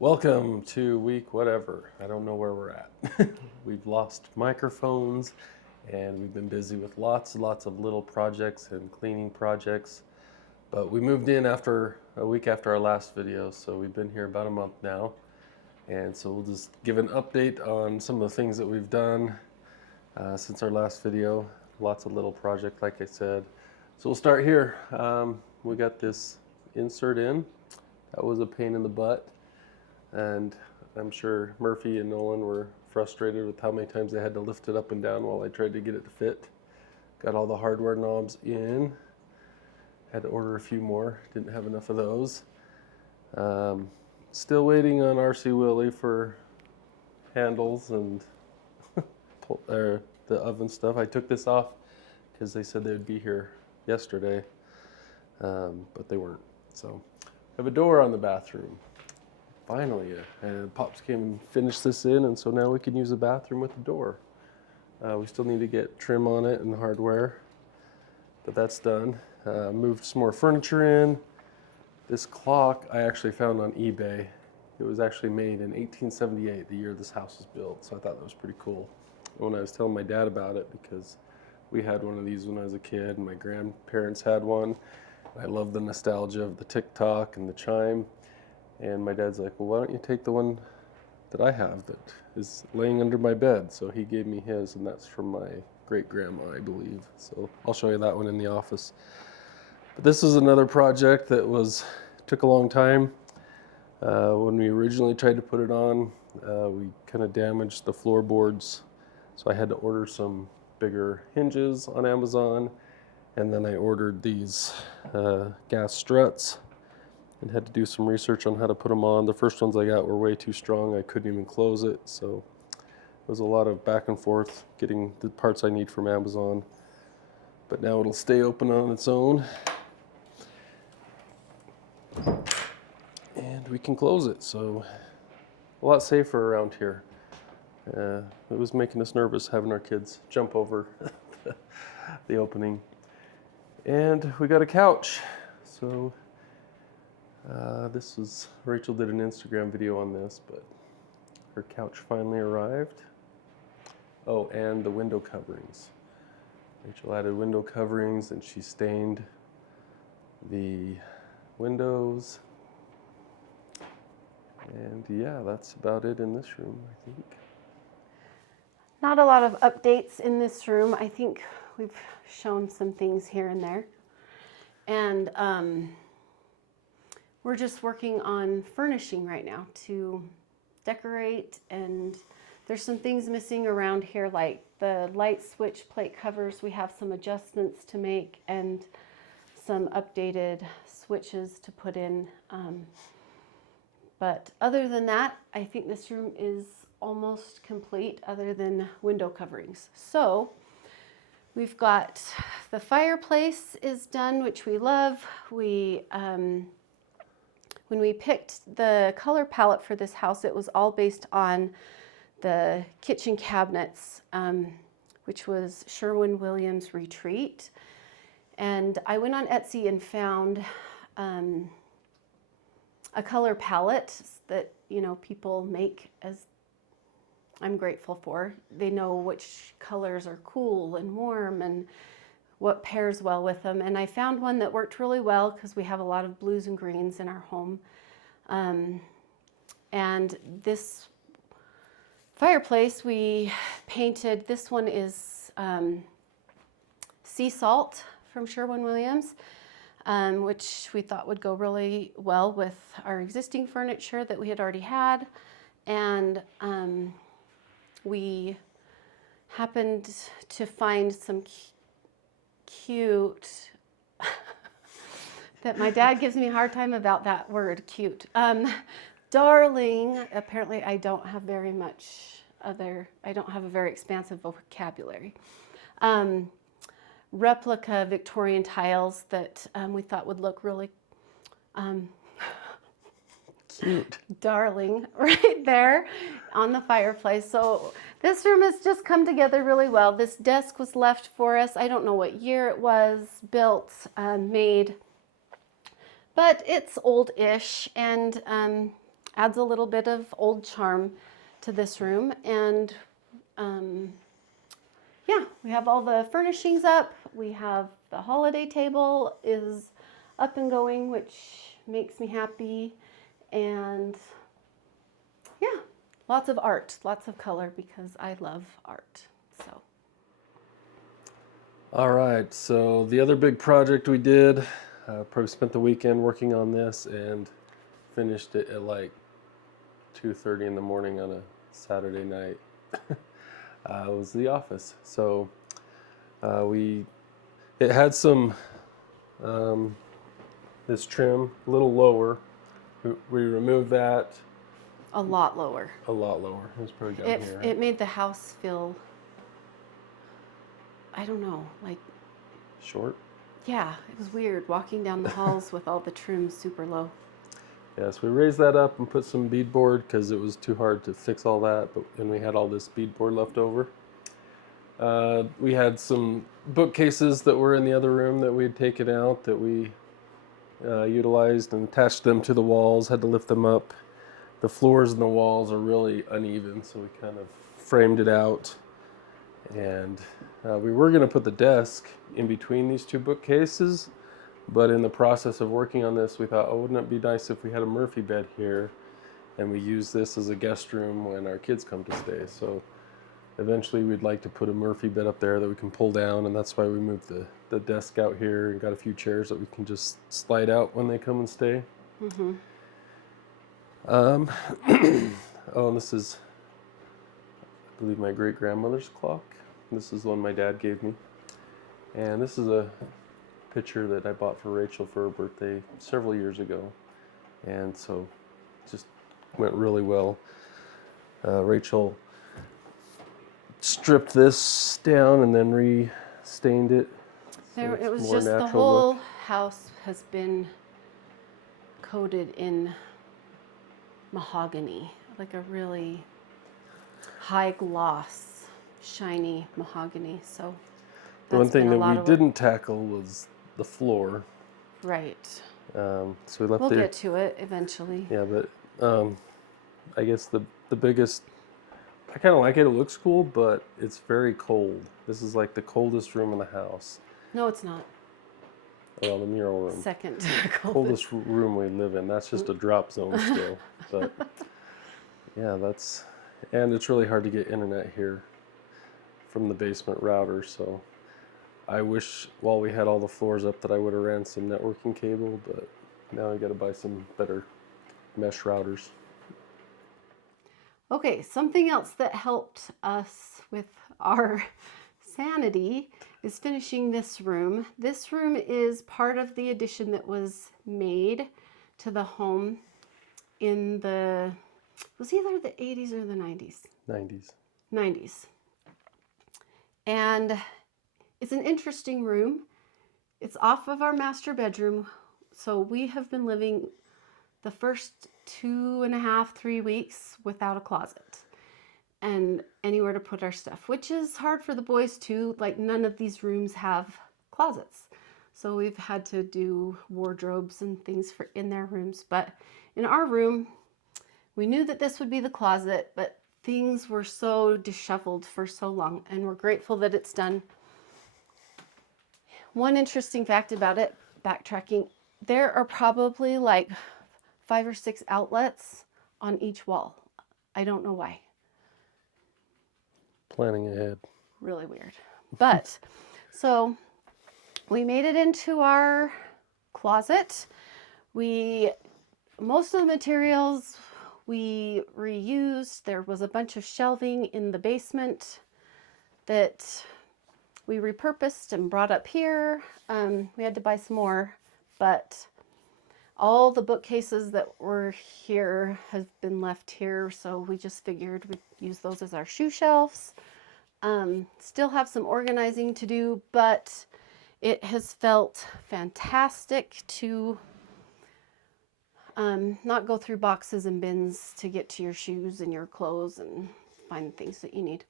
Welcome to week whatever. I don't know where we're at. We've lost microphones and we've been busy with lots of little projects and cleaning projects. But we moved in after a week after our last video, so we've been here about a month now. And so we'll just give an update on some of the things that we've done since our last video. Lots of little projects, like I said. So we'll start here. We got this insert in. That was a pain in the butt. And I'm sure Murphy and Nolan were frustrated with how many times they had to lift it up and down while I tried to get it to fit. Got all the hardware knobs in. Had to order a few more. Didn't have enough of those. Still waiting on RC Willie for handles and the oven stuff. I took this off because they said they would be here yesterday, but they weren't. So I have a door on the bathroom. Finally, and Pops came and finished this in, and so now we can use the bathroom with the door. We still need to get trim on it and hardware, but that's done. Moved some more furniture in. This clock I actually found on eBay. It was actually made in 1878, the year this house was built, so I thought that was pretty cool. When I was telling my dad about it, because we had one of these when I was a kid, and my grandparents had one. I love the nostalgia of the tick-tock and the chime. And my dad's like, well, why don't you take the one that I have that is laying under my bed? So he gave me his, and that's from my great-grandma, I believe. So I'll show you that one in the office. But this is another project that took a long time. When we originally tried to put it on, we kind of damaged the floorboards. So I had to order some bigger hinges on Amazon. And then I ordered these gas struts and had to do some research on how to put them on. The first ones I got were way too strong. I couldn't even close it. So it was a lot of back and forth getting the parts I need from Amazon. But now it'll stay open on its own. And we can close it. So a lot safer around here. It was making us nervous having our kids jump over the opening. And we got a couch. So Rachel did an Instagram video on this, but her couch finally arrived. Oh, and the window coverings. Rachel added window coverings and she stained the windows. And yeah, that's about it in this room, I think. Not a lot of updates in this room. I think we've shown some things here and there. And we're just working on furnishing right now to decorate, and there's some things missing around here, like the light switch plate covers. We have some adjustments to make and some updated switches to put in. But other than that, I think this room is almost complete other than window coverings. So we've got the fireplace is done, which we love. When we picked the color palette for this house, it was all based on the kitchen cabinets, which was Sherwin-Williams Retreat. And I went on Etsy and found a color palette that, people make, as I'm grateful for. They know which colors are cool and warm and what pairs well with them. And I found one that worked really well because we have a lot of blues and greens in our home. And this fireplace we painted, this one is sea salt from Sherwin-Williams, which we thought would go really well with our existing furniture that we had already had. And we happened to find some cute, that my dad gives me a hard time about that word, cute. Darling, apparently I don't have very I don't have a very expansive vocabulary. Replica Victorian tiles that we thought would look really Cute. Darling right there on the fireplace. So this room has just come together really well. This desk was left for us. I don't know what year it was built, made, but it's old-ish. And adds a little bit of old charm to this room. And yeah, we have all the furnishings up. We have the holiday table is up and going, which makes me happy. And yeah, lots of art, lots of color because I love art. So. All right, so the other big project we did, probably spent the weekend working on this and finished it at like 2:30 in the morning on a Saturday night. Was the office. So it had some this trim a little lower. We removed that. A lot lower. A lot lower. It was probably down here. It made the house feel, I don't know, like Short. yeah, it was weird walking down the halls with all the trims super low. Yeah, so we raised that up and put some beadboard because it was too hard to fix all that, and we had all this beadboard left over. We had some bookcases that were in the other room that we had taken out that we utilized and attached them to the walls, had to lift them up. The floors and the walls are really uneven, so we kind of framed it out. And we were going to put the desk in between these two bookcases, but in the process of working on this, we thought, oh, wouldn't it be nice if we had a Murphy bed here and we use this as a guest room when our kids come to stay. So eventually we'd like to put a Murphy bed up there that we can pull down, and that's why we moved the desk out here and got a few chairs that we can just slide out when they come and stay. Mm-hmm. Oh, and this is, I believe, my great-grandmother's clock. This is the one my dad gave me. And this is a picture that I bought for Rachel for her birthday several years ago. And so it just went really well. Rachel stripped this down and then re-stained it. There, it's it was more just the natural whole look. house has been coated in mahogany, like a really high gloss, shiny mahogany. So The one that's been thing a that lot we of work. didn't tackle was the floor. Right. So we left We'll there. get to it eventually. Yeah, but I guess the biggest, I kind of like it. It looks cool, but it's very cold. This is like the coldest room in the house. No, it's not. Well, the mural room. Second Coldest room we live in. That's just a drop zone still. But yeah, and it's really hard to get internet here from the basement router. So I wish while we had all the floors up that I would have ran some networking cable, but now I got to buy some better mesh routers. Okay, something else that helped us with our sanity is finishing this room. This room is part of the addition that was made to the home in it was either the 80s or the 90s. 90s. 90s. And it's an interesting room. It's off of our master bedroom. So we have been living the first 2.5, 3 weeks without a closet and anywhere to put our stuff, which is hard for the boys too. Like, none of these rooms have closets. So we've had to do wardrobes and things for in their rooms. But in our room, we knew that this would be the closet, but things were so disheveled for so long, and we're grateful that it's done. One interesting fact about it, backtracking, there are probably like 5 or 6 outlets on each wall. I don't know why. Planning ahead. Really weird. But so we made it into our closet. Most of the materials we reused. There was a bunch of shelving in the basement that we repurposed and brought up here. We had to buy some more, but all the bookcases that were here have been left here, so we just figured we'd use those as our shoe shelves. Still have some organizing to do, but it has felt fantastic to not go through boxes and bins to get to your shoes and your clothes and find things that you need.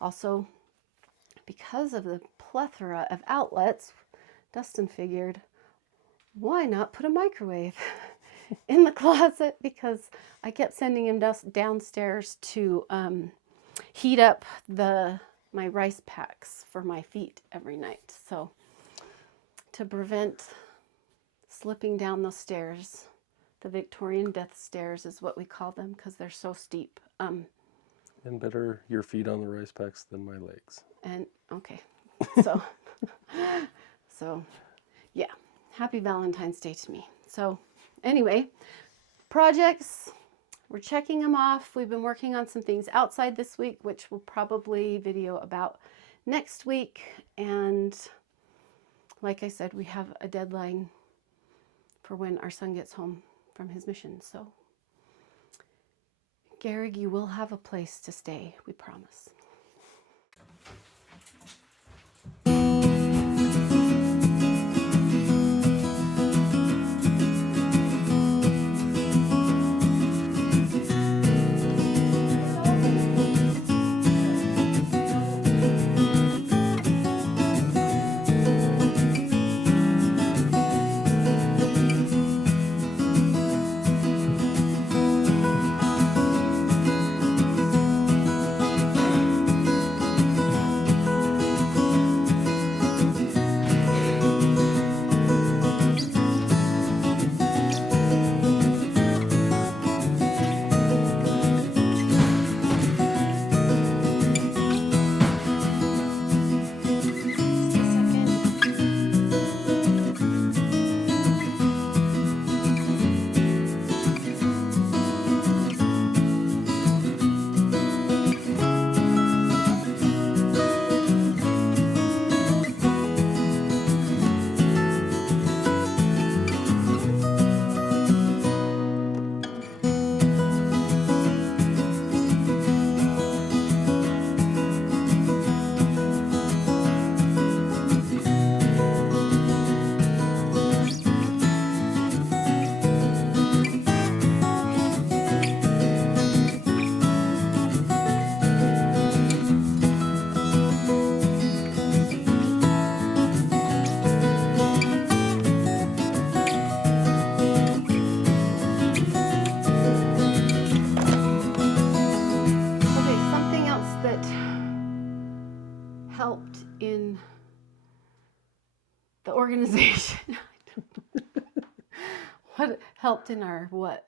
Also, because of the plethora of outlets, Dustin figured, why not put a microwave in the closet because I kept sending him downstairs to heat up my rice packs for my feet every night. So to prevent slipping down those stairs, the Victorian death stairs is what we call them because they're so steep. And better your feet on the rice packs than my legs. And okay, so so yeah, happy Valentine's Day to me. So anyway, projects, we're checking them off. We've been working on some things outside this week, which we'll probably video about next week. And like I said, we have a deadline for when our son gets home from his mission. So Garrig, you will have a place to stay, we promise. Helped in the organization. What helped in our what?